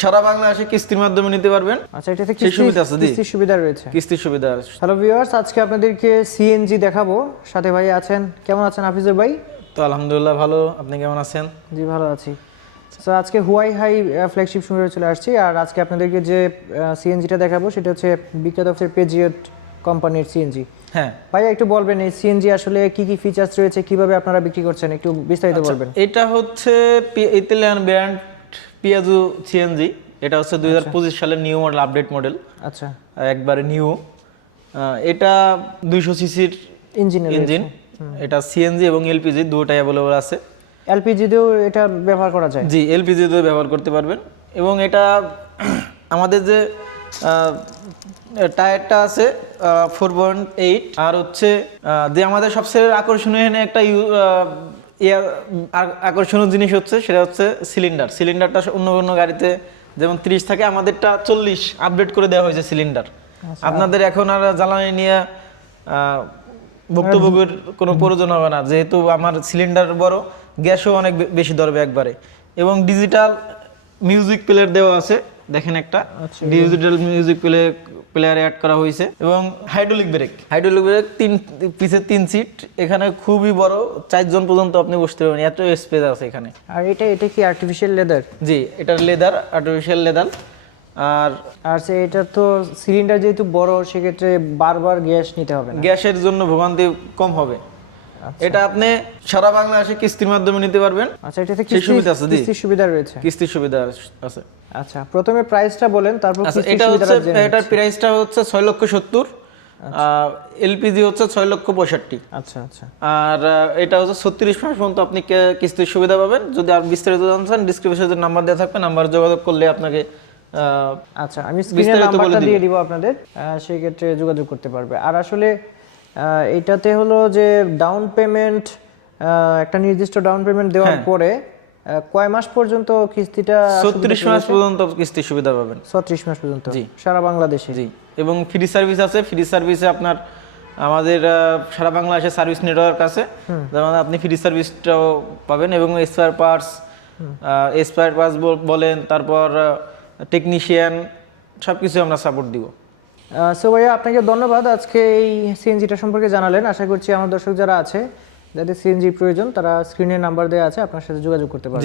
সারা বাংলাদেশে কিস্তির মাধ্যমে নিতে পারবেন। আচ্ছা, এটাতে সেই সুবিধা আছে, জি। কিস্তির সুবিধা রয়েছে। কিস্তির সুবিধা আছে। হ্যালো ভিউয়ার্স, আজকে আপনাদেরকে সিএনজি দেখাবো। সাথে ভাই আছেন। কেমন আছেন হাফিজুর ভাই? তো আলহামদুলিল্লাহ ভালো, আপনি কেমন আছেন? জি ভালো আছি। সো আজকে হুয়াই হাই ফ্ল্যাগশিপ শোরুমে চলে আসছি। আর আজকে আপনাদেরকে যে সিএনজিটা দেখাবো সেটা হচ্ছে বিখ্যাত পেজিয়ট কোম্পানির সিএনজি। হ্যাঁ ভাইয়া একটু বলবেন এই সিএনজি আসলে কি কি ফিচার্স রয়েছে, কিভাবে আপনারা বিক্রি করছেন, একটু বিস্তারিত বলবেন। এটা হচ্ছে ইতালিয়ান ব্র্যান্ড পিয়াজো সিএনজি। এটা হচ্ছে 2025 সালের নিউ মডেল, আপডেট মডেল। আচ্ছা, একবারে নিউ। এটা 200 সিসির ইঞ্জিন। এটা সিএনজি এবং এলপিজি দুটোই অ্যাভেলেবল আছে। এলপিজি দিয়েও এটা ব্যবহার করা যায়? জি, এলপিজি দিয়েও ব্যবহার করতে পারবেন। এবং এটা আমাদের যে টায়ারটা আছে 4.8, আর হচ্ছে যে আমাদের সবচেয়ে আকর্ষণীয় এখানে একটা আকর্ষণীয় জিনিস হচ্ছে সেটা হচ্ছে সিলিন্ডারটা অন্য অন্য গাড়িতে যেমন 30 থাকে, আমাদেরটা 40 আপডেট করে দেওয়া হয়েছে সিলিন্ডার। আপনাদের এখন আর জ্বালানি নিয়ে ভুক্তভোগীর কোনো প্রয়োজন হবে না, যেহেতু আমার সিলিন্ডার বড়, গ্যাসও অনেক বেশি ধরবে একবারে। এবং ডিজিটাল মিউজিক প্লেয়ার দেওয়া আছে, দেখেন একটা ডিজিটাল মিউজিক প্লেয়ার অ্যাড করা হয়েছে। এবং হাইড্রোলিক ব্রেক পিছে 3 সিট, এখানে খুবই বড়, 4 জন পর্যন্ত আপনি বসতে পারবেন, এত স্পেস আছে এখানে। আর এটা কি আর্টিফিশিয়াল লেদার? জি, এটা লেদার, আর্টিফিশিয়াল লেদার। আর এটা তো সিলিন্ডার যেহেতু বড়, সেক্ষেত্রে বারবার গ্যাস নিতে হবে না, গ্যাসের জন্য ভোগান্তি কম হবে। এটা আপনি সারা বাংলাদেশে কিস্তির মাধ্যমে নিতে পারবেন। আচ্ছা, এটাতে কিস্তির সুবিধা রয়েছে? কিস্তির সুবিধা আছে। আচ্ছা, প্রথমে প্রাইসটা বলেন, তারপর এটা হচ্ছে, এটার প্রাইসটা হচ্ছে 6,70,000। এলপিজি হচ্ছে 6,65,000। আচ্ছা আচ্ছা। আর এটা হচ্ছে 36 মাস পর্যন্ত আপনি কিস্তির সুবিধা পাবেন। যদি আর বিস্তারিত জানতে চান, ডিসক্রিপশনে নাম্বার দেওয়া থাকবে, নাম্বারে যোগাযোগ করলে আপনাকে আচ্ছা, আমি স্ক্রিনে নাম্বারটা দিয়ে দিব আপনাদের, সেই ক্ষেত্রে যোগাযোগ করতে পারবে। আর আসলে এটাতে হলো যে ডাউন পেমেন্ট, একটা নির্দিষ্ট ডাউন পেমেন্ট দেওয়ার পরে কয় মাস পর্যন্ত কিস্তিটা? 36 মাস পর্যন্ত কিস্তির সুবিধা পাবেন। 36 মাস পর্যন্ত? জি, সারা বাংলাদেশে। জি। এবং ফ্রি সার্ভিস আছে। ফ্রি সার্ভিসে আপনার আমাদের সারা বাংলাদেশে সার্ভিস নেটওয়ার্ক আছে, যেমন আপনি ফ্রি সার্ভিসটাও পাবেন। এবং স্পেয়ার পার্টস বলেন, তারপর টেকনিশিয়ান, সবকিছু আমরা সাপোর্ট দিব। সো ভাইয়া, আপনাকে ধন্যবাদ আজকে এই সিএনজিটা সম্পর্কে জানালেন। আশা করছি আমার দর্শক যারা আছে, যাদের সিএনজি প্রয়োজন, তারা স্ক্রিনে নাম্বার দেওয়া আছে, আপনার সাথে যোগাযোগ করতে পারবে।